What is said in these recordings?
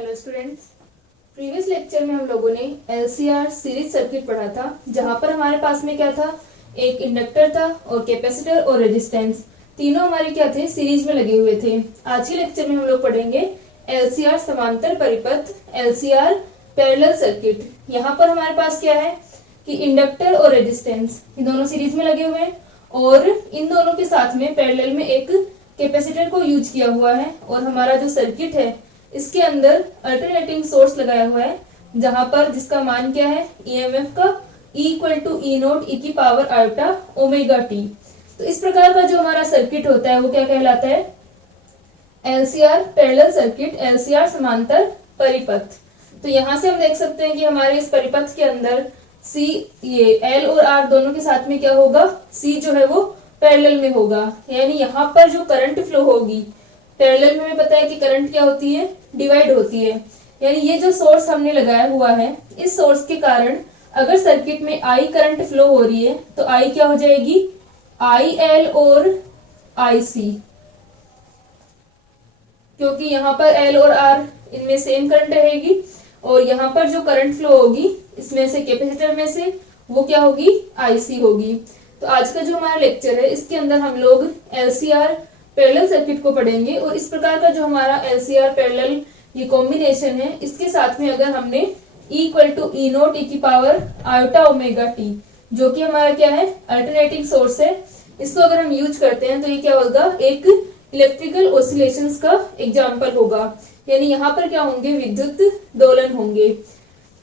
Hello students, previous lecture में हम लोगों ने एलसीआर सीरीज सर्किट पढ़ा था, जहां पर हमारे पास में क्या था, एक इंडक्टर था और कैपेसिटर और रेजिस्टेंस, तीनों हमारे क्या थे, सीरीज में लगे हुए थे। आज के लेक्चर में हम लोग पढ़ेंगे एलसीआर समांतर परिपथ, एलसीआर पैरेलल सर्किट। यहाँ पर हमारे पास क्या है कि इंडक्टर और रेजिस्टेंस इन दोनों सीरीज में लगे हुए हैं और इन दोनों के साथ में पैरेलल में एक कैपेसिटर को यूज किया हुआ है, और हमारा जो सर्किट है इसके अंदर अल्टरनेटिंग सोर्स लगाया हुआ है, जहां पर जिसका मान क्या है, ईएमएफ का E equal to E naught ई की पावर आयोटा ओमेगा टी। तो इस प्रकार का जो हमारा सर्किट होता है वो क्या कहलाता है, एलसीआर पैरेलल सर्किट, एलसीआर समांतर परिपथ। तो यहाँ से हम देख सकते हैं कि हमारे इस परिपथ के अंदर सी, ये एल और आर दोनों के साथ में क्या होगा, सी जो है वो पैरेलल में होगा, यानी यहाँ पर जो करंट फ्लो होगी, पैरेलल में हमें पता है कि करंट क्या होती है, डिवाइड होती है। यानी ये जो सोर्स हमने लगाया हुआ है, इस सोर्स के कारण अगर सर्किट में आई करंट फ्लो हो रही है तो आई क्या हो जाएगी, आई एल और आई सी, क्योंकि यहाँ पर एल और आर इनमें सेम करंट रहेगी, और यहाँ पर जो करंट फ्लो होगी इसमें से कैपेसिटर में से वो क्या होगी, आईसी होगी। तो आज का जो हमारा लेक्चर है इसके अंदर हम लोग एलसीआर पैरेलल सर्किट को पढ़ेंगे, और इस प्रकार का जो हमारा एलसीआर पैरेलल ये कॉम्बिनेशन है, इसके साथ में अगर हमने E equal to E naught ई की पावर आयोटा ओमेगा टी, जो कि हमारा क्या है, अल्टरनेटिंग सोर्स है, इसको अगर हम यूज करते हैं तो ये क्या होगा, एक इलेक्ट्रिकल ऑसिलेशंस का एग्जाम्पल होगा। यानी यहाँ पर क्या होंगे, विद्युत दोलन होंगे।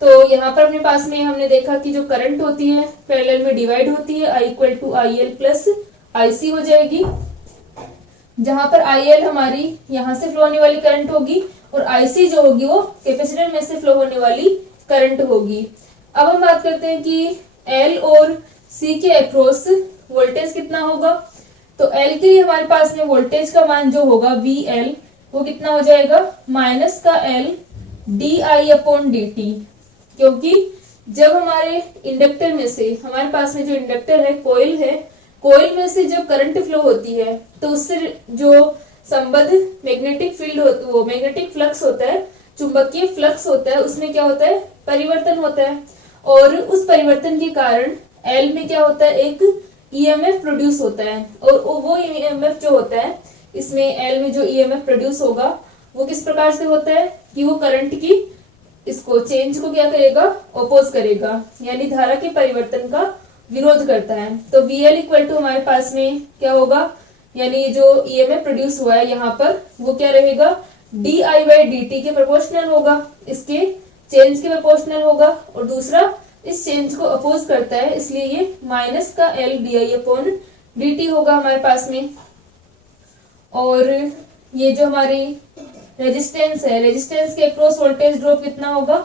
तो यहाँ पर अपने पास में हमने देखा कि जो करंट होती है पैरेलल में डिवाइड होती है, I equal to I L plus I C हो जाएगी, जहां पर आई एल हमारी यहाँ से फ्लो होने वाली करंट होगी और आईसी जो होगी वो कैपेसिटर में से फ्लो होने वाली करंट होगी। अब हम बात करते हैं कि एल और सी के अक्रॉस वोल्टेज कितना होगा। तो एल के लिए हमारे पास में वोल्टेज का मान जो होगा वी एल, वो कितना हो जाएगा, माइनस का एल डी आई अपॉन डी टी, क्योंकि जब हमारे इंडक्टर में से, हमारे पास में जो इंडक्टर है, कोयल है, कोयल में से जब करंट फ्लो होती है तो उससे जो संबद्ध मैग्नेटिक फील्ड होता है, वो मैग्नेटिक फ्लक्स होता है, चुंबकीय फ्लक्स होता है, उसमें क्या होता है, परिवर्तन होता है, और उस परिवर्तन के कारण एल में क्या होता है, एक ईएमएफ प्रोड्यूस होता है, और वो ईएमएफ जो होता है, इसमें एल में जो ईएमएफ प्रोड्यूस होगा वो किस प्रकार से होता है कि वो करंट की इसको चेंज को क्या करेगा, अपोज करेगा, यानी धारा के परिवर्तन का विरोध करता है। तो VL इक्वल टू हमारे पास में क्या होगा, यानी जो ईएमएफ प्रोड्यूस हुआ है यहाँ पर वो क्या रहेगा, D I by D T के प्रोपोर्शनल होगा, इसके चेंज के प्रोपोर्शनल होगा, और दूसरा इस चेंज को अपोज करता है, इसलिए ये माइनस का एल डी आई अपॉन डी टी होगा हमारे पास में। और ये जो हमारी रेजिस्टेंस है, रेजिस्टेंस के अक्रॉस वोल्टेज ड्रॉप कितना होगा,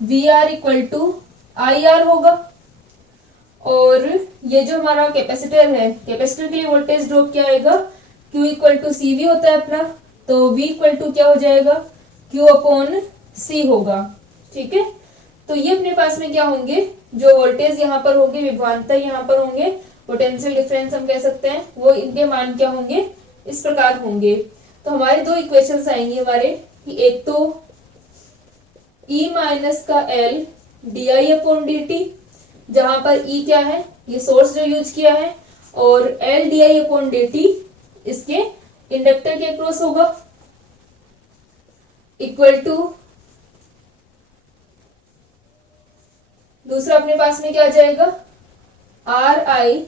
V R equal to I R होगा। और ये जो हमारा कैपेसिटर है, कैपेसिटर के लिए वोल्टेज ड्रॉप क्या आएगा, Q equal to C V होता है अपना, तो V इक्वल टू क्या हो जाएगा, Q अपॉन C होगा। ठीक है, तो ये अपने पास में क्या होंगे, जो वोल्टेज यहाँ पर होंगे, विभवांतर यहाँ पर होंगे, पोटेंशियल डिफरेंस हम कह सकते हैं, वो इनके मान क्या होंगे, इस प्रकार होंगे। तो हमारे दो इक्वेशंस आएंगे हमारे, कि एक तो E माइनस का L D I upon D T, जहां पर E क्या है, ये सोर्स जो यूज किया है, और L D I upon D T इसके इंडक्टर के अक्रॉस होगा, इक्वल टू दूसरा अपने पास में क्या आ जाएगा, आर आई,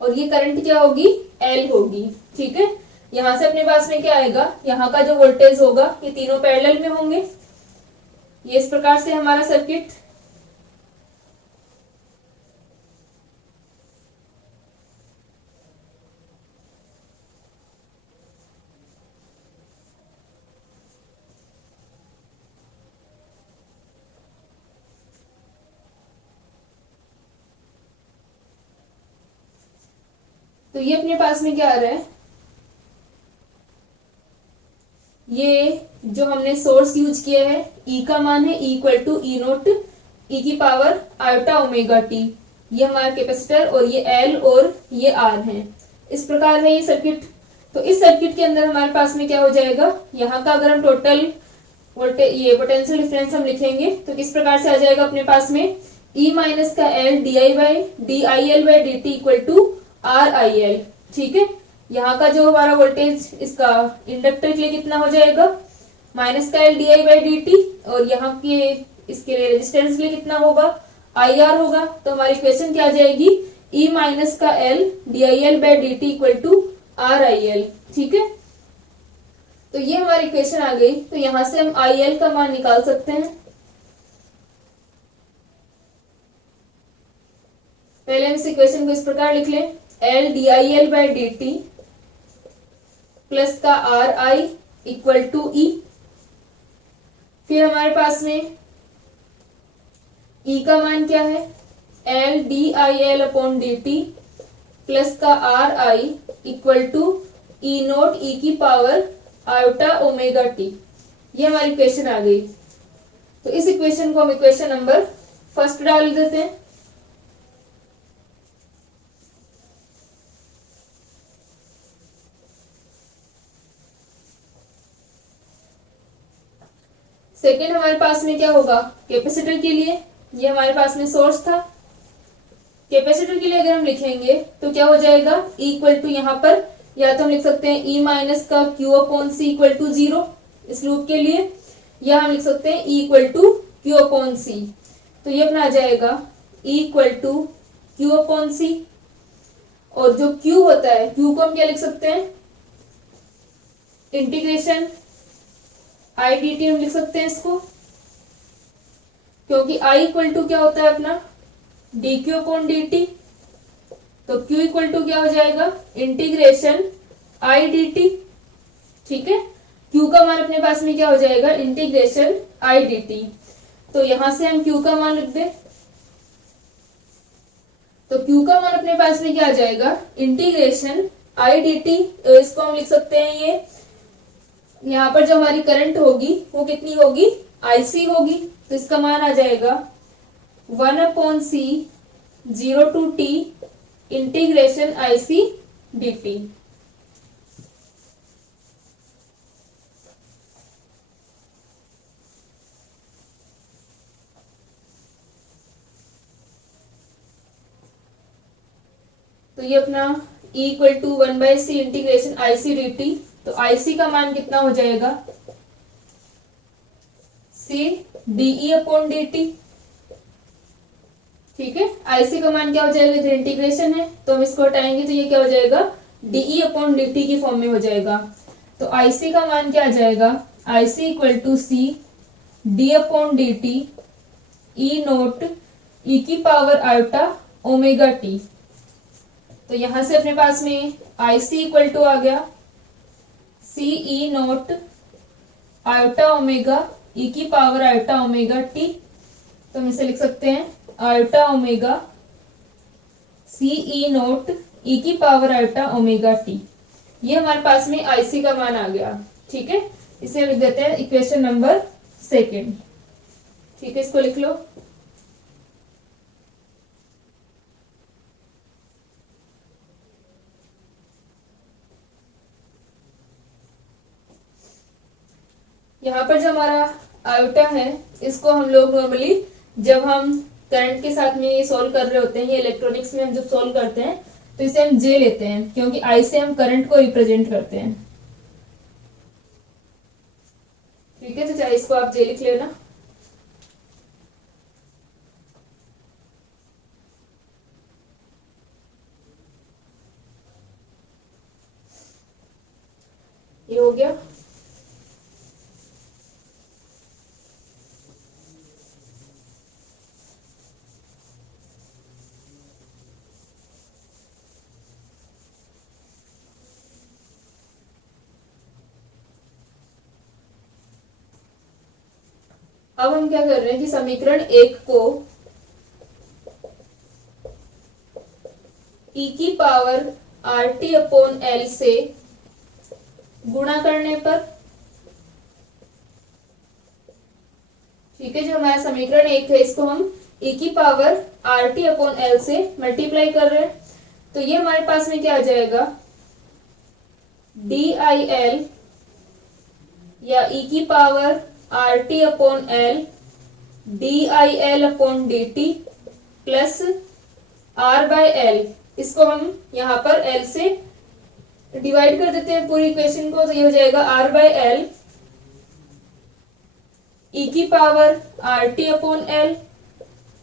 और ये करंट क्या होगी, L होगी। ठीक है, यहां से अपने पास में क्या आएगा, यहाँ का जो वोल्टेज होगा ये तीनों पैरेलल में होंगे। ये इस प्रकार से हमारा सर्किट। तो ये अपने पास में क्या आ रहा है, ये जो हमने सोर्स यूज किया है, E का मान है E equal to E naught ई की पावर आयोटा ओमेगा टी, ये हमारा कैपेसिटर, और ये L और ये R है। इस प्रकार है ये सर्किट। तो इस सर्किट के अंदर हमारे पास में क्या हो जाएगा, यहाँ का अगर हम टोटल वोल्टेज ये पोटेंशियल डिफरेंस हम लिखेंगे तो किस प्रकार से आ जाएगा अपने पास में, E माइनस का L DIL by dt equal to RIL। ठीक है, यहाँ का जो हमारा वोल्टेज इसका इंडक्टर के लिए कितना हो जाएगा, माइनस का L DI बाई dt, और यहाँ के इसके लिए रेजिस्टेंस के लिए कितना होगा, IR होगा। तो हमारी इक्वेशन क्या आ जाएगी, E माइनस का L DIL by dt equal to RIL। ठीक है, तो ये हमारी इक्वेशन आ गई। तो यहां से हम IL का मान निकाल सकते हैं। पहले हम इस इक्वेशन को इस प्रकार लिख लें, L DIL by dt plus का RI इक्वल टू E। फिर हमारे पास में E का मान क्या है, L DIL upon dt plus का RI equal to E naught E की पावर आयोटा ओमेगा टी। ये हमारी इक्वेशन आ गई। तो इस इक्वेशन को हम इक्वेशन नंबर फर्स्ट डाल देते हैं। सेकेंड हमारे पास में क्या होगा, कैपेसिटर के लिए ये हमारे पास में सोर्स था। कैपेसिटर के लिए अगर हम लिखेंगे तो क्या हो जाएगा, इक्वल टू यहाँ पर या तो हम लिख सकते हैं E माइनस का Q upon C equal to 0 इस लूप के लिए, या हम लिख सकते हैं E equal to Q upon C। तो ये अपना आ जाएगा E equal to Q upon C, और जो Q होता है Q को हम क्या लिख सकते हैं, इंटीग्रेशन I dt हम लिख सकते हैं इसको, क्योंकि I इक्वल टू क्या होता है अपना dq अपॉन dt। तो Q इक्वल टू क्या हो जाएगा, इंटीग्रेशन I dt। ठीक है, Q का मान अपने पास में क्या हो जाएगा, इंटीग्रेशन I dt। तो यहां से हम Q का मान लिख दें, तो Q का मान अपने पास में क्या आ जाएगा, इंटीग्रेशन I dt। तो इसको हम लिख सकते हैं, ये यहाँ पर जो हमारी करंट होगी वो कितनी होगी, IC होगी। तो इसका मान आ जाएगा 1/C 0 to t integration IC dt। तो ये अपना E equal to 1/C integration IC dt। तो IC का मान कितना हो जाएगा, C DE अपॉन dt। ठीक है, IC का मान क्या हो जाएगा, इधर इंटीग्रेशन है तो हम इसको हटाएंगे तो ये क्या हो जाएगा, DE अपॉन dt की फॉर्म में हो जाएगा। तो IC का मान क्या आ जाएगा, IC equal to C D upon dt E naught E की पावर आयोटा ओमेगा t। तो यहां से अपने पास में IC इक्वल टू आ गया C E note iota omega E की पावर आयोटा ओमेगा t। तो हम इसे लिख सकते हैं iota omega C E naught E की पावर आयोटा ओमेगा t। ये हमारे पास में IC का मान आ गया। ठीक है, इसे लिख देते हैं इक्वेशन नंबर सेकेंड। ठीक है, इसको लिख लो। यहाँ पर जो हमारा आयोटा है इसको हम लोग नॉर्मली जब हम करंट के साथ में ये सोल्व कर रहे होते हैं, ये इलेक्ट्रॉनिक्स में हम जब सोल्व करते हैं तो इसे हम जे लेते हैं, क्योंकि आई से हम करंट को रिप्रेजेंट करते हैं। ठीक है, तो चाहे इसको आप जे लिख लेना। ये हो गया। अब हम क्या कर रहे हैं कि समीकरण 1 को e की पावर RT अपॉन L से गुणा करने पर, ठीक है, जो हमारा समीकरण 1 है इसको हम e की पावर RT अपॉन L से मल्टीप्लाई कर रहे हैं। तो ये हमारे पास में क्या आ जाएगा, डी आई एल या ई की power R T upon L D I L upon D T plus R by L, इसको हम यहाँ पर एल से डिवाइड कर देते हैं पूरी इक्वेशन को, तो ये हो जाएगा आर बाय एल ई की power R T upon L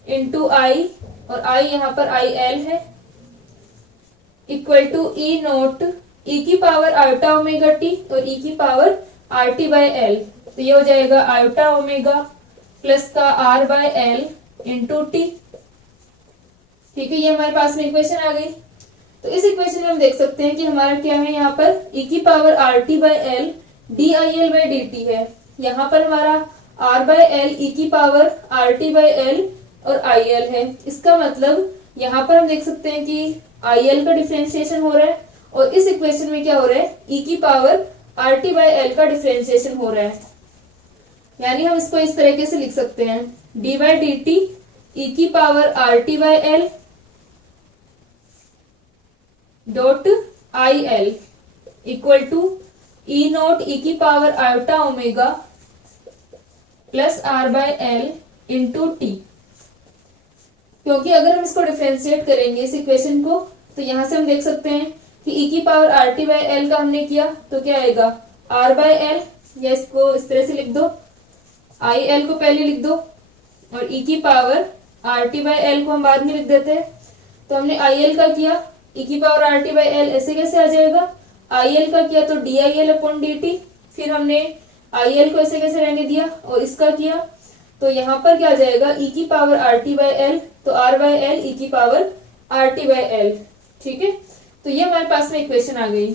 into I, और आई यहाँ पर आई एल है, इक्वल टू ई नोट ई की पावर आयोटा ओमेगा टी और ई की power R T by L, तो ये हो जाएगा आयोटा ओमेगा प्लस का R by L into T. ठीक है, ये हमारे पास में इक्वेशन आ गई। तो इस इक्वेशन में हम देख सकते हैं कि हमारा क्या है, यहाँ पर ई की power R T by L D I L by D T है, यहाँ पर हमारा आर बाय एल ई की power R T by L और आई एल है। इसका मतलब यहाँ पर हम देख सकते हैं कि आई एल का डिफरेंशिएशन हो रहा है और इस इक्वेशन में क्या हो रहा है, ई की power R T by L का डिफरेंशिएशन हो रहा है। यानी हम इसको इस तरीके से लिख सकते हैं, D by D T E की power R T by L dot I L equal to E naught ई की power iota omega plus R by L into T. क्योंकि अगर हम इसको डिफरेंशिएट करेंगे इस इक्वेशन को, तो यहां से हम देख सकते हैं कि ई की power R T by L का हमने किया तो क्या आएगा आर बाय एल, या इसको इस तरह से लिख दो, आई एल को पहले लिख दो और ई की power R T by L को हम बाद में लिख देते हैं। तो हमने आई एल का किया, ई की power R T by L ऐसे कैसे आ जाएगा, आई एल का किया तो D I L upon D T, फिर हमने आई एल को ऐसे कैसे रहने दिया और इसका किया, तो यहाँ पर क्या आ जाएगा ई की power R T by L, तो आर बाय एल ई की power R T by L. ठीक है, तो ये हमारे पास में इक्वेशन आ गई।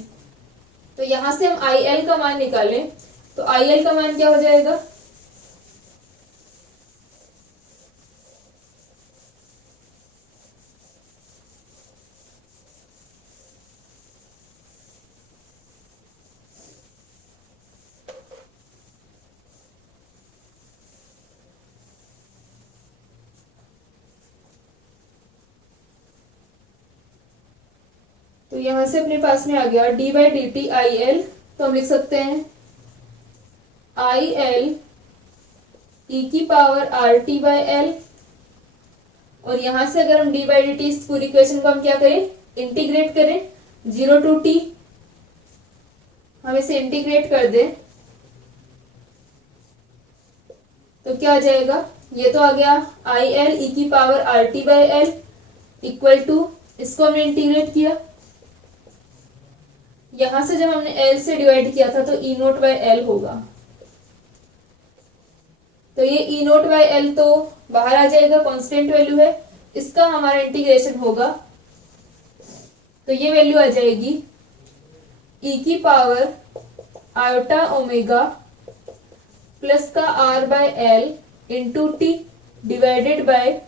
तो यहाँ से हम आई एल का मान निकालें, तो आई एल का मान क्या हो जाएगा, तो यहां से अपने पास में आ गया D by D T I L, तो हम लिख सकते हैं आई एल ई की power R T by L, और यहां से अगर हम डी बाई डी टी इस पूरी इक्वेशन को हम क्या करें, इंटीग्रेट करें, 0 टू टी हम इसे इंटीग्रेट कर दें तो क्या आ जाएगा, ये तो आ गया आई एल ई की power R T by L equal to, इसको हमने इंटीग्रेट किया, यहां से जब हमने एल से डिवाइड किया था तो ई नोट बाय एल होगा, तो ये ई नोट बाय एल तो बाहर आ जाएगा, कांस्टेंट वैल्यू है, इसका हमारा इंटीग्रेशन होगा तो ये वैल्यू आ जाएगी ई की पावर आयोटा ओमेगा प्लस का R by L into T divided by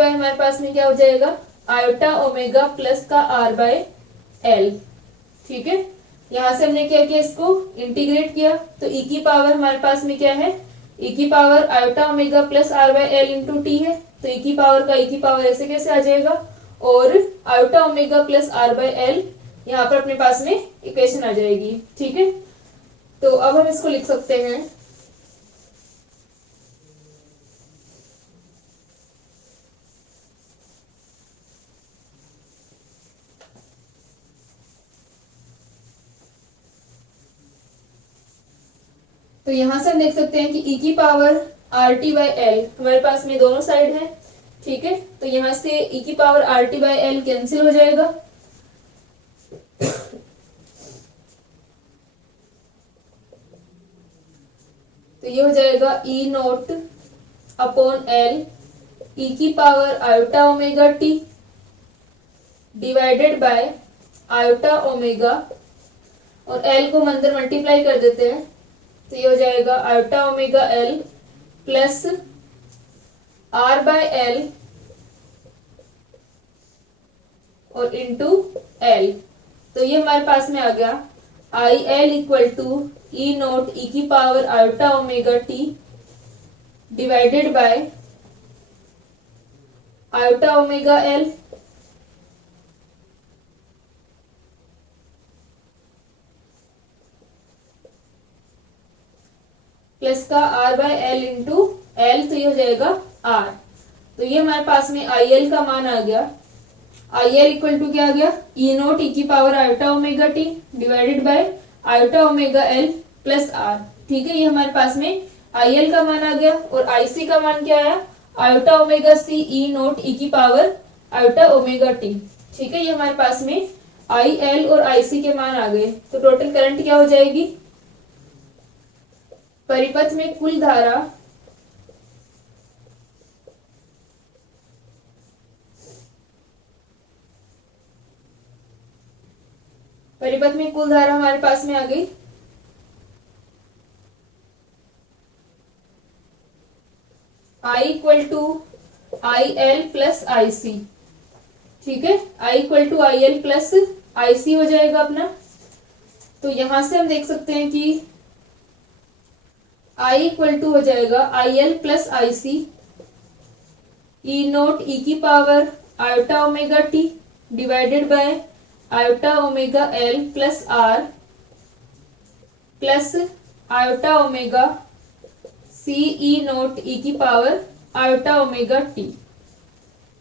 हमारे पास में क्या हो जाएगा आयोटा ओमेगा प्लस का आर बाय एल। ठीक है, यहां से हमने क्या किया, इसको इंटीग्रेट किया, तो ई की पावर हमारे पास में क्या है, ई की power iota omega plus R by L into T है, तो ई की पावर का ई की पावर ऐसे कैसे आ जाएगा, और iota omega plus R by L यहाँ पर अपने पास में इक्वेशन आ जाएगी। ठीक है, तो अब हम इसको लिख सकते हैं तो यहां से हम देख सकते हैं कि ई की power R T by L हमारे पास में दोनों साइड है। ठीक है, तो यहां से ई की power R T by L cancel हो जाएगा, तो ये हो जाएगा ई नोट अपॉन एल ई की power iota omega T divided by iota omega, और एल को हम अंदर मल्टीप्लाई कर देते हैं, तो ये हो जाएगा iota omega L plus R by L और इंटू एल, तो ये हमारे पास में आ गया I L equal to E naught ई की power iota omega T divided by iota omega L plus का R by L into L, तो ये हो जाएगा आर। तो ये हमारे पास में आई एल का मान आ गया। आई एल इक्वल टू क्या आ गया, ई नोट ई की power iota omega T divided by iota omega L plus R. ठीक है, ये हमारे पास में आई एल का मान आ गया। और आई सी का मान क्या आया, iota omega C E naught ई की पावर आयोटा ओमेगा टी। ठीक है, ये हमारे पास में आई एल और आई सी के मान आ गए। तो टोटल करंट क्या हो जाएगी, परिपथ में कुल धारा हमारे पास में आ गई I equal to I L plus I C. ठीक है, I equal to I L plus I C हो जाएगा अपना। तो यहां से हम देख सकते हैं कि I इक्वल टू हो जाएगा I L plus I C E naught ई की power iota omega T divided by iota omega L plus R plus iota omega C E naught ई की पावर आयोटा ओमेगा टी।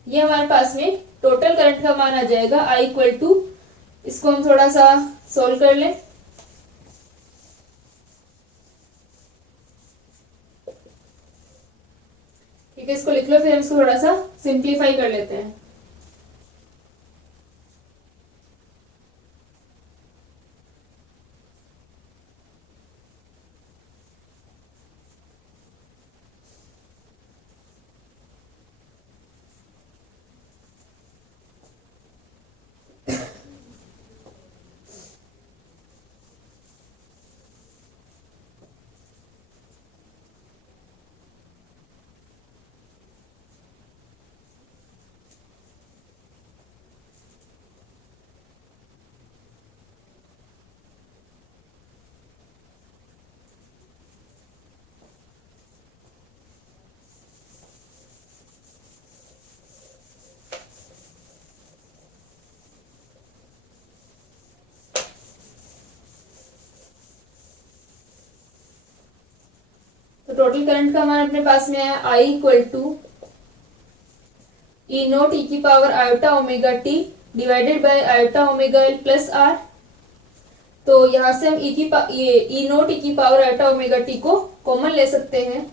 ये हमारे पास में total current का मान आ जाएगा I इक्वल टू, इसको हम थोड़ा सा सोल्व कर लें। ठीक है, इसको लिख लो, फिर हम इसको थोड़ा सा सिंप्लीफाई कर लेते हैं। तो टोटल करंट का मान अपने पास में आया I equal to E naught ई की power iota omega T divided by iota omega L plus R. तो यहां से हम ई नोट ई की पावर आयोटा ओमेगा टी को कॉमन ले सकते हैं।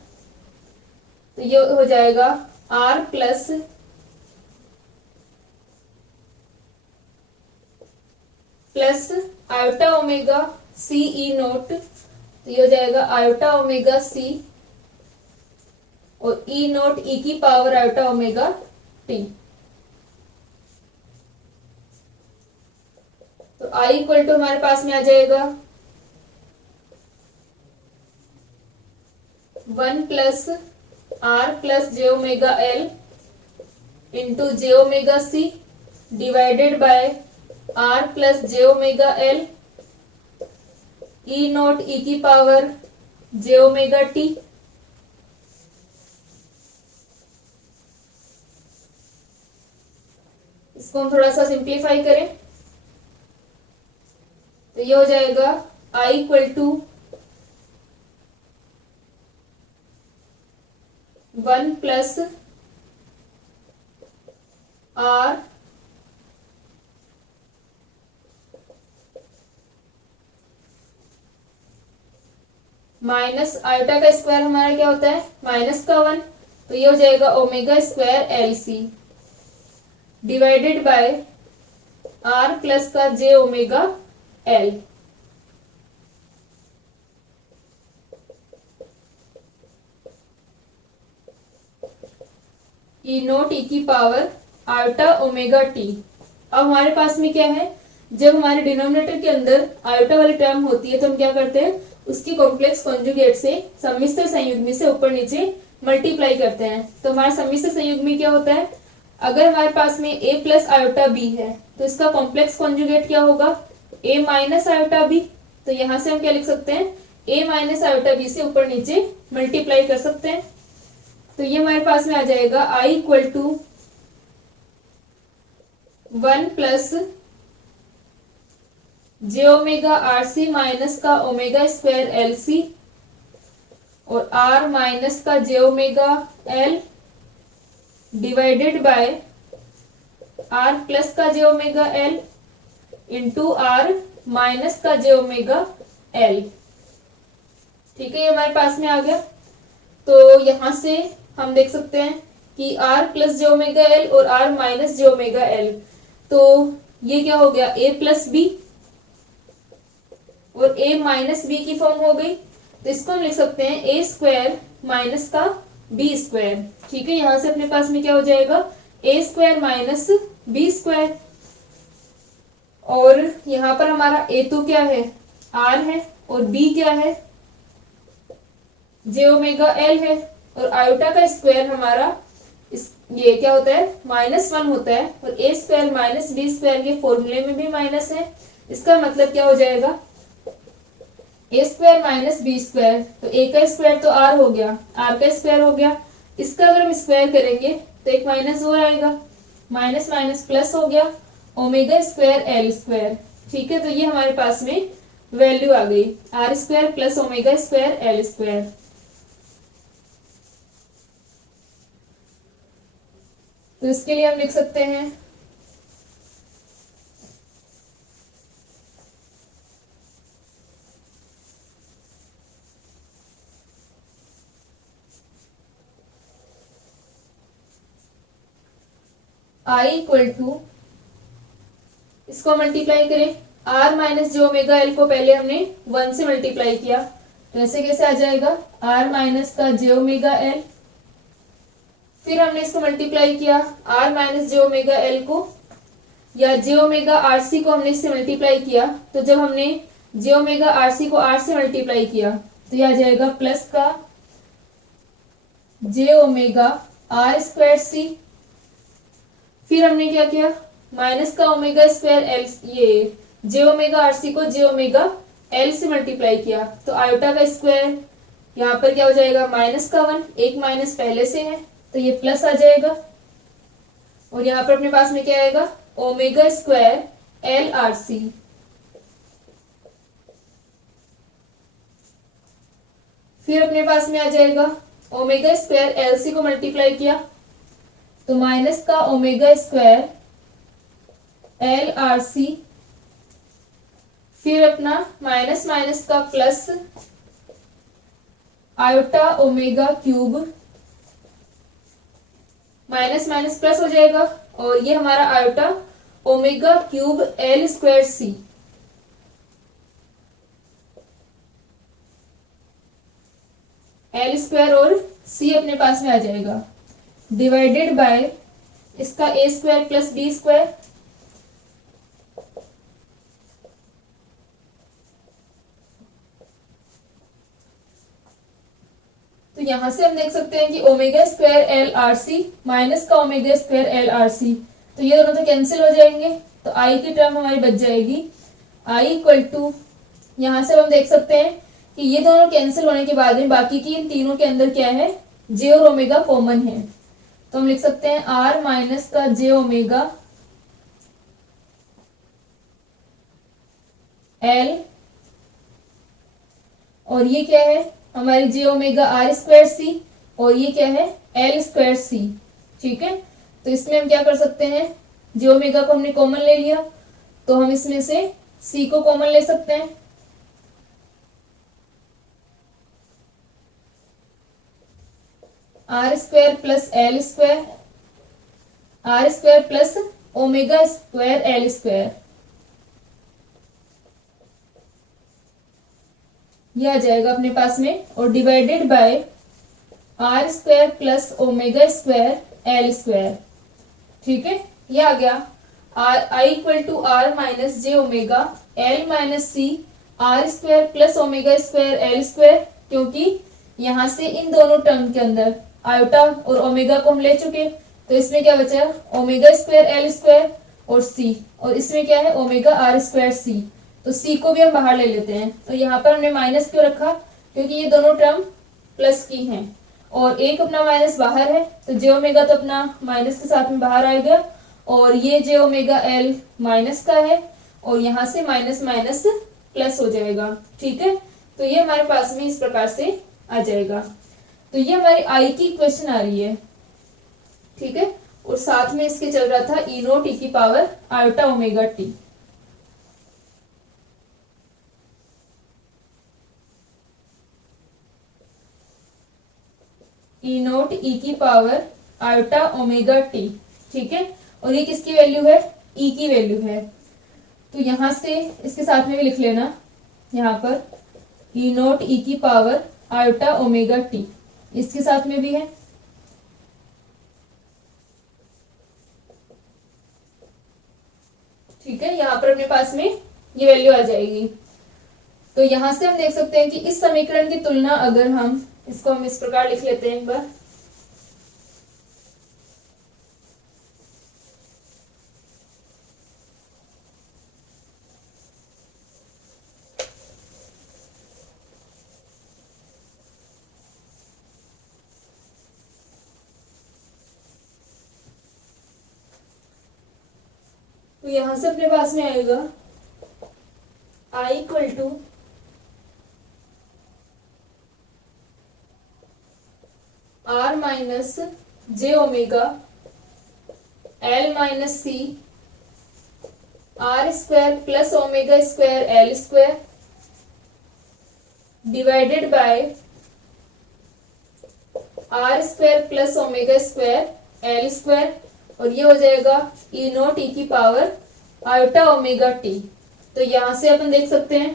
तो ये हो जाएगा R plus iota omega C E naught, तो ये हो जाएगा आयोटा ओमेगा सी और ई नोट ई की पावर आयोटा ओमेगा टी। तो I इक्वल टू हमारे पास में आ जाएगा 1 plus R plus J omega L into J omega C divided by R plus J omega L E naught ई की पावर जे ओमेगा टी। इसको हम थोड़ा सा सिंप्लीफाई करें तो ये हो जाएगा I equal to 1 plus R minus iota का स्क्वायर हमारा क्या होता है माइनस का 1, तो ये हो जाएगा omega square L C divided by R plus का J omega L. E naught ई की पावर आयोटा ओमेगा टी। अब हमारे पास में क्या है, जब हमारे डिनोमिनेटर के अंदर आयोटा वाली टर्म होती है तो हम क्या करते हैं उसकी कॉम्प्लेक्स कॉन्जुगेट से सम्मिश्र संयुग्मी से ऊपर नीचे मल्टीप्लाई करते हैं। तो हमारा सम्मिश्र संयुग्मी क्या होता है, अगर हमारे पास में a प्लस आयोटा b है तो इसका कॉम्प्लेक्स कॉन्जुगेट क्या होगा a माइनस आयोटा b। तो यहां से हम क्या लिख सकते हैं a माइनस आयोटा b से ऊपर नीचे मल्टीप्लाई कर सकते हैं। तो ये हमारे पास में आ जाएगा I equal to 1 plus J omega R C minus का ओमेगा स्क्वायर एल सी और आर माइनस का J omega L divided by R plus का J omega L into R minus का जे ओमेगा एल। ठीक है, ये हमारे पास में आ गया। तो यहां से हम देख सकते हैं कि r plus J omega L और r minus J omega L, तो ये क्या हो गया, a प्लस बी और a माइनस बी की फॉर्म हो गई। तो इसको हम लिख सकते हैं a स्क्वायर माइनस का b स्क्वायर। ठीक है, यहां से अपने पास में क्या हो जाएगा, a square minus b square. और यहाँ पर हमारा a तो क्या है, r है, और b क्या है, जे ओमेगा एल है, और आयोटा का स्क्वायर हमारा ये क्या होता है, -1 होता है, और a square minus B square के फॉर्मूले में भी माइनस है। इसका मतलब क्या हो जाएगा, a square minus B square, तो a का स्क्वायर तो r हो गया, r का स्क्वायर हो गया। इसका अगर हम स्क्वायर करेंगे तो एक माइनस और आएगा, माइनस माइनस प्लस हो गया, ओमेगा स्क्वायर एल स्क्वायर। ठीक है, तो ये हमारे पास में वैल्यू आ गई, R square plus omega square L square. तो इसके लिए हम लिख सकते हैं I इक्वल टू, इसको मल्टीप्लाई करें, r minus J omega L को पहले हमने 1 से मल्टीप्लाई किया, तो ऐसे कैसे आ जाएगा, r माइनस का जे ओमेगा एल, फिर हमने इसको मल्टीप्लाई किया r minus J omega L को, या जे ओमेगा आर सी को हमने इससे मल्टीप्लाई किया, तो जब हमने जे ओमेगा आर सी को r से मल्टीप्लाई किया तो यह आ जाएगा प्लस का जे ओमेगा आर स्क्वायर सी, फिर हमने क्या किया, माइनस का ओमेगा स्क्वायर एल, ये जे ओमेगा आर सी को जे ओमेगा एल से मल्टीप्लाई किया, तो आयोटा का स्क्वायर यहाँ पर क्या हो जाएगा, माइनस का 1, एक माइनस पहले से है तो ये प्लस आ जाएगा, और यहाँ पर अपने पास में क्या आएगा, omega square L R C. फिर अपने पास में आ जाएगा ओमेगा स्क्वायर एल सी को मल्टीप्लाई किया तो माइनस का omega square L R C, फिर अपना माइनस माइनस का plus iota omega cube, minus minus plus हो जाएगा, और ये हमारा iota omega cube L square C. L square और सी अपने पास में आ जाएगा, डिवाइडेड बाय इसका A square plus B square, तो यहां से हम देख सकते हैं कि omega square L R C minus का omega square L R C, तो ये दोनों तो कैंसिल हो जाएंगे, तो आई की टर्म हमारी बच जाएगी, आई इक्वल टू, यहां से हम देख सकते हैं कि ये दोनों कैंसिल होने के बाद में बाकी की इन तीनों के अंदर क्या है, जे और ओमेगा कॉमन है, तो हम लिख सकते हैं आर माइनस का जे ओमेगा एल, और ये क्या है हमारी जे ओमेगा आर स्क्वायर सी, और ये क्या है एल स्क्वायर सी। ठीक है, तो इसमें हम क्या कर सकते हैं, जे ओमेगा को हमने कॉमन ले लिया तो हम इसमें से सी को कॉमन ले सकते हैं, R square plus L square, R square plus omega square L square, ये आ जाएगा अपने पास में, और divided by R square plus omega square L square. ठीक है, ये आ गया R I equal to R minus J omega L minus C R square plus omega square L square, क्योंकि यहां से इन दोनों टर्म के अंदर आयोटा और ओमेगा को हम ले चुके, तो इसमें क्या बचा, ओमेगा स्क्वायर एल स्क्वायर और सी, और इसमें क्या है ओमेगा आर स्क्वायर सी, तो सी को भी हम बाहर ले लेते हैं। तो यहाँ पर हमने माइनस क्यों रखा, क्योंकि ये दोनों टर्म प्लस की हैं और एक अपना माइनस बाहर है, तो जे ओमेगा तो अपना माइनस के साथ में बाहर आएगा, और ये जे ओमेगा एल माइनस का है और यहाँ से माइनस माइनस प्लस हो जाएगा। ठीक है, तो ये हमारे पास में इस प्रकार से आ जाएगा। तो ये हमारी आई की इक्वेशन आ रही है। ठीक है, और साथ में इसके चल रहा था ई नोट ई की पावर आयोटा ओमेगा टी। ई नोट ई की पावर आयोटा ओमेगा टी। ठीक है, और ये किसकी वैल्यू है? ई की वैल्यू है। तो यहां से इसके साथ में भी लिख लेना, यहाँ पर ई नोट ई की पावर आयोटा ओमेगा टी इसके साथ में भी है। ठीक है, यहाँ पर अपने पास में ये वैल्यू आ जाएगी। तो यहां से हम देख सकते हैं कि इस समीकरण की तुलना अगर हम इसको हम इस प्रकार लिख लेते हैं एक बार। तो यहां से अपने पास में आएगा I equal to R minus J omega L minus C R square plus omega square L square divided by R square plus omega square L square, और ये हो जाएगा ई नोट ई की पावर आयोटा ओमेगा टी। तो यहां से अपन देख सकते हैं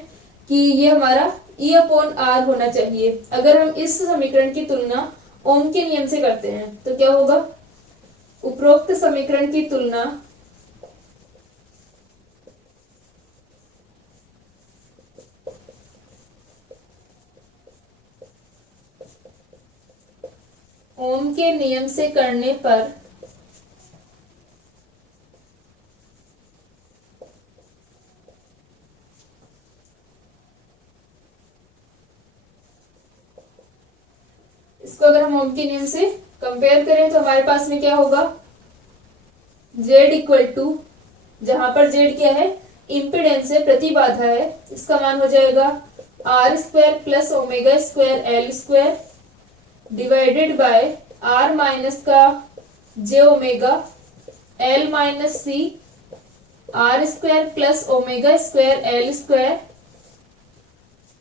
कि ये हमारा ई अपॉन आर होना चाहिए। अगर हम इस समीकरण की तुलना ओम के नियम से करते हैं तो क्या होगा? उपरोक्त समीकरण की तुलना ओम के नियम से करने पर इसको अगर हम ओम के नियम से कंपेयर करें तो हमारे पास में क्या होगा? Z इक्वल टू, जहां पर Z क्या है? इम्पिडेंस है, प्रतिबाधा है, इसका मान हो जाएगा R square plus omega square L square divided by R minus का J omega L minus C R square plus omega square L square.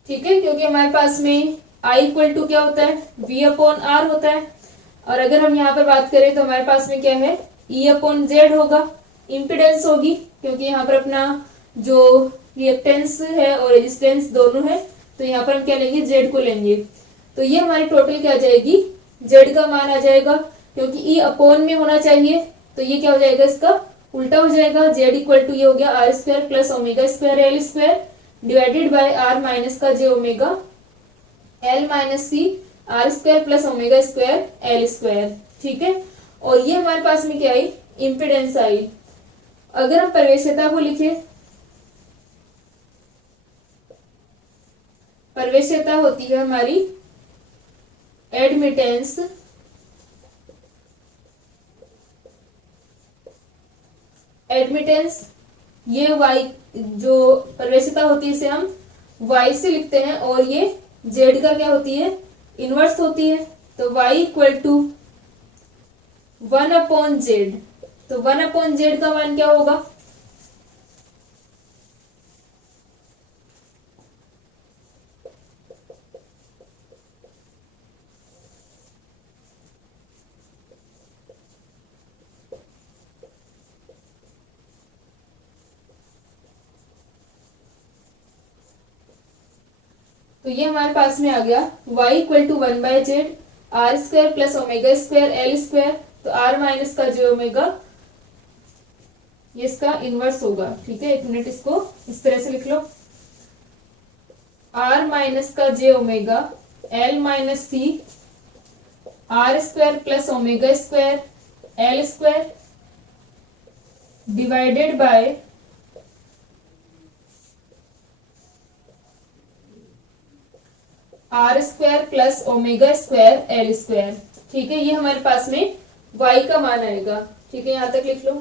ठीक है, क्योंकि हमारे पास में I इक्वल टू क्या होता है? V अपॉन R होता है। और अगर हम यहाँ पर बात करें तो हमारे पास में क्या है? E अपॉन Z होगा, इम्पिडेंस होगी, क्योंकि यहाँ पर अपना जो रिएक्टेंस है और रेजिस्टेंस दोनों है, तो यहाँ पर हम क्या लेंगे? Z को लेंगे। तो ये हमारी टोटल क्या आ जाएगी? Z का मान आ जाएगा, क्योंकि E अपॉन में होना चाहिए, तो ये क्या हो जाएगा? इसका उल्टा हो जाएगा। Z इक्वल टू ये हो गया R square plus omega square L square divided by R minus का J omega L minus C R square plus omega square L square. ठीक है, और ये हमारे पास में क्या आई? इम्पिडेंस आई। अगर हम प्रवेश्यता को लिखे, प्रवेश्यता होती है हमारी एडमिटेंस एडमिटेंस ये y जो प्रवेश्यता होती है इसे हम y से लिखते हैं, और ये z का क्या होती है? इनवर्स होती है। तो y equal to 1 upon Z. तो 1 अपॉन जेड का मान क्या होगा? तो ये हमारे पास में आ गया y equal to 1 by Z R square plus omega square L square. तो R माइनस का जे ओमेगा ये इसका इनवर्स होगा। ठीक है, एक मिनट, इसको इस तरह से लिख लो, R माइनस का J omega L minus C R square plus omega square L square divided by R square plus omega square L square. ठीक है, ये हमारे पास में y का मान आएगा। ठीक है, यहाँ तक लिख लो।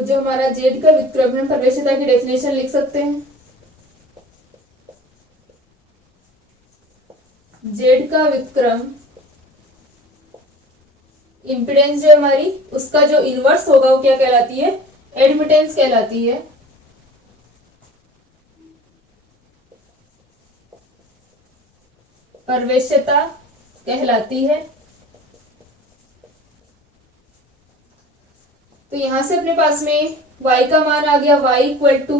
तो जो हमारा जेड का व्युत्क्रम है, प्रवेश्यता की डेफिनेशन लिख सकते हैं। जेड का व्युत्क्रम इम्पीडेंस जो हमारी, उसका जो इनवर्स होगा वो क्या कहलाती है? एडमिटेंस कहलाती है। प्रवेश्यता कहलाती है। तो यहां से अपने पास में y का मान आ गया, y equal to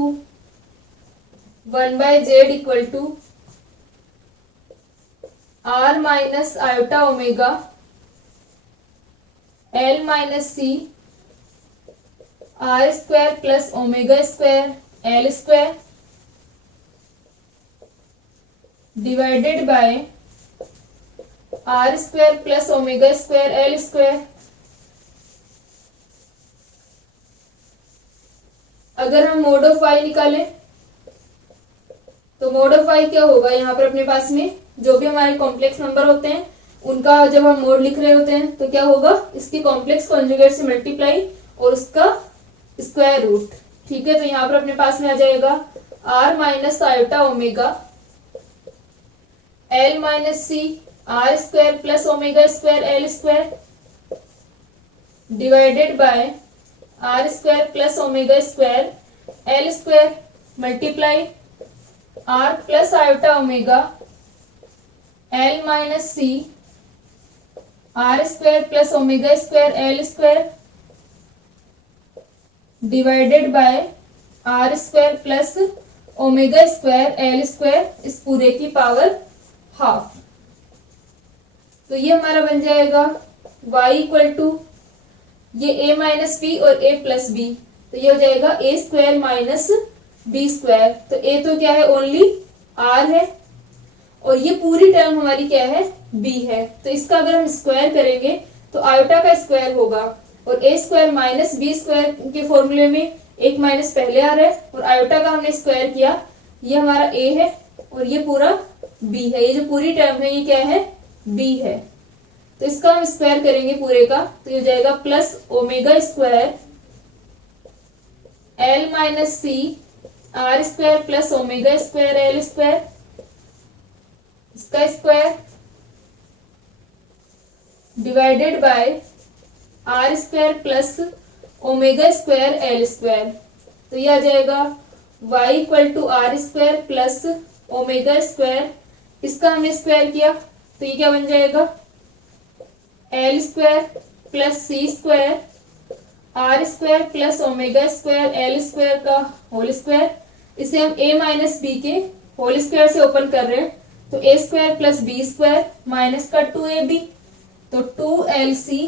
1/z equal to r minus iota omega l minus C r square plus omega square l square divided by r square plus omega square l square. अगर हम मोड ऑफ y निकालें तो mode of y क्या होगा? यहाँ पर अपने पास में जो भी हमारे कॉम्प्लेक्स नंबर होते हैं उनका जब हम मोड लिख रहे होते हैं तो क्या होगा? इसकी कॉम्प्लेक्स कॉन्जुगेट से मल्टीप्लाई और उसका स्क्वायर रूट। ठीक है, तो यहाँ पर अपने पास में आ जाएगा r minus iota omega l minus C r square plus omega square l square divided by r square plus omega square l square multiply r plus iota omega l minus C r square plus omega square l square divided by r square plus omega square l square, इस पूरे की power half. तो ये हमारा बन जाएगा y equal to ये a minus B और a प्लस बी, तो ये हो जाएगा a square minus B square. तो a तो क्या है? ओनली r है और ये पूरी टर्म हमारी क्या है? b है। तो इसका अगर हम स्क्वायर करेंगे तो आयोटा का स्क्वायर होगा और a square minus B square के फॉर्मूले में एक माइनस पहले आ रहा है और आयोटा का हमने स्क्वायर किया, ये हमारा a है और ये पूरा b है। ये जो पूरी टर्म है ये क्या है? b है। तो इसका हम स्क्वायर करेंगे पूरे का, तो ये हो जाएगा plus omega square l minus C r square plus omega square l square, इसका square divided by r square plus omega square l square. तो ये आ जाएगा y equal to R square plus omega square, इसका हमने square किया तो ये क्या बन जाएगा? l square plus C square R square plus omega square l square का होल स्क्वायर। इसे हम a माइनस बी के होल स्क्वायर से ओपन कर रहे हैं, तो a square plus B square minus का 2ab, तो 2lc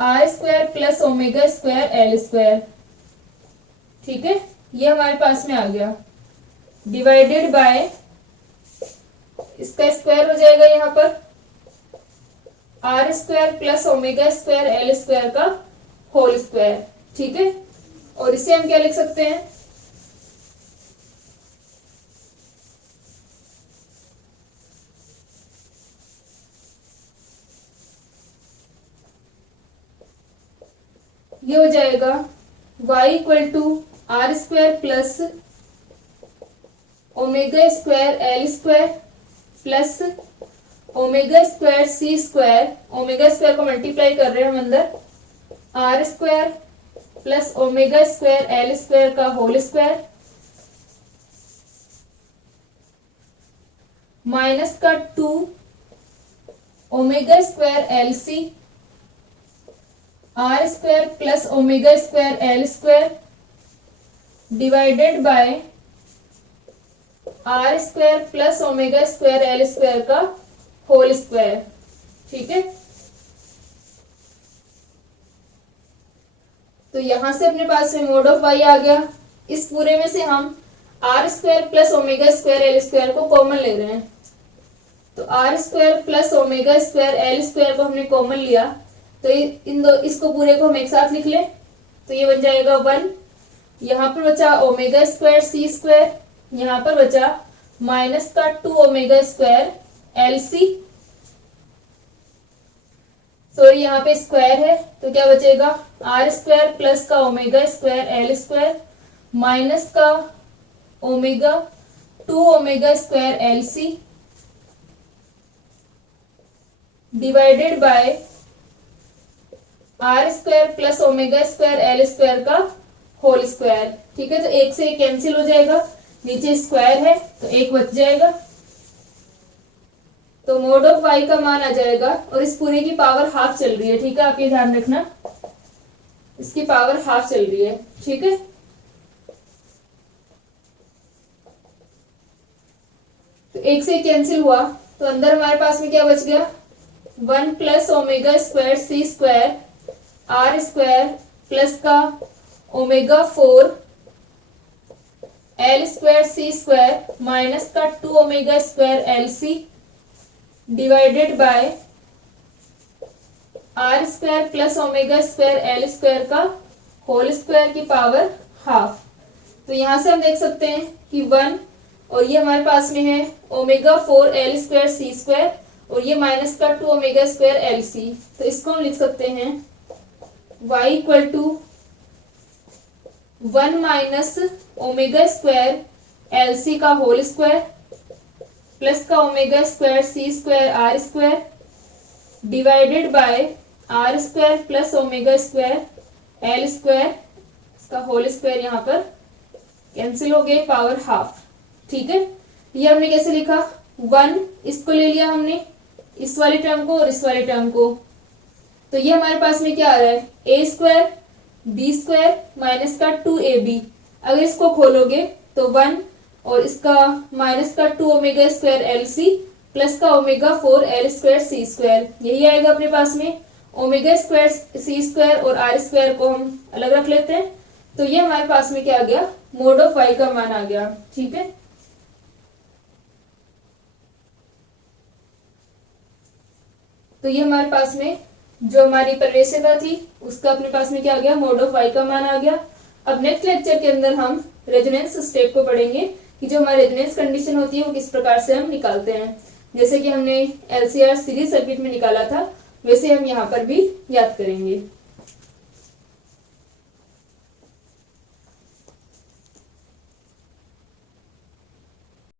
R square plus omega square l square. ठीक है, ये हमारे पास में आ गया डिवाइडेड बाय, इसका स्क्वायर हो जाएगा यहाँ पर R square plus omega square L square का होल स्क्वायर। ठीक है, और इसे हम क्या लिख सकते हैं? ये हो जाएगा y equal to R square plus omega square L square plus omega square C square, omega square को मल्टीप्लाई कर रहे हैं हम अंदर, R square plus omega square L square का होल स्क्वायर माइनस का 2 omega square L C R square plus omega square L square divided by R square plus omega square L square का whole square. ठीक है, तो यहां से अपने पास में मोड ऑफ y आ गया। इस पूरे में से हम R square plus omega square L square को कॉमन ले रहे हैं, तो R square plus omega square L square को हमने कॉमन लिया, तो इसको पूरे को हम एक साथ लिख लें, तो ये बन जाएगा 1। यहाँ पर बचा ओमेगा स्क्वायर सी स्क्वायर, यहाँ पर बचा माइनस का 2 omega square L C sorry यहाँ पे स्क्वायर है तो क्या बचेगा, आर स्क्वायर प्लस का omega square L square minus का omega 2 omega square L C divided by R square plus omega square L square का होल स्क्वायर। ठीक है, तो एक से एक कैंसिल हो जाएगा, नीचे स्क्वायर है तो एक बच जाएगा, तो मोड ऑफ y का मान आ जाएगा। और इस पूरे की पावर हाफ चल रही है, ठीक है, आप ये ध्यान रखना, इसकी पावर हाफ चल रही है। ठीक है, तो एक से कैंसिल हुआ तो अंदर हमारे पास में क्या बच गया, 1 plus omega square C square R square plus का omega 4 L square C square minus का 2 omega square L C divided by R square plus omega square L square का होल स्क्वायर की पावर हाफ। तो यहां से हम देख सकते हैं कि 1 और ये हमारे पास में है omega 4 L square C square और ये माइनस का 2 ओमेगा स्क्वायर एल सी। तो इसको हम लिख सकते हैं y equal to 1 minus omega square L C का होल स्क्वायर प्लस का omega square C square R square divided by R square plus omega square L square, इसका होल स्क्वायर यहाँ पर कैंसिल हो गए, पावर हाफ। ठीक है, ये हमने कैसे लिखा, 1 इसको ले लिया हमने, इस वाले टर्म को और इस वाले टर्म को, तो ये हमारे पास में क्या आ रहा है, ए स्क्वायर बी स्क्वायर माइनस का 2ab। अगर इसको खोलोगे तो 1 और इसका माइनस का 2 omega square L C plus का omega 4 L square C square, यही आएगा अपने पास में। ओमेगा स्क्वायर सी स्क्वायर और आर स्क्वायर को हम अलग रख लेते हैं, तो ये हमारे पास में क्या आ गया, मोड ऑफ y का मान आ गया। ठीक है, तो ये हमारे पास में जो हमारी प्रवेश्यता थी उसका अपने पास में क्या आ गया, मोड ऑफ y का मान आ गया। अब नेक्स्ट लेक्चर के अंदर हम रेजोनेंस स्टेट को पढ़ेंगे कि जो हमारी रेजोनेंस कंडीशन होती है वो किस प्रकार से हम निकालते हैं। जैसे कि हमने LCR सीरीज सर्किट में निकाला था वैसे हम यहाँ पर भी याद करेंगे।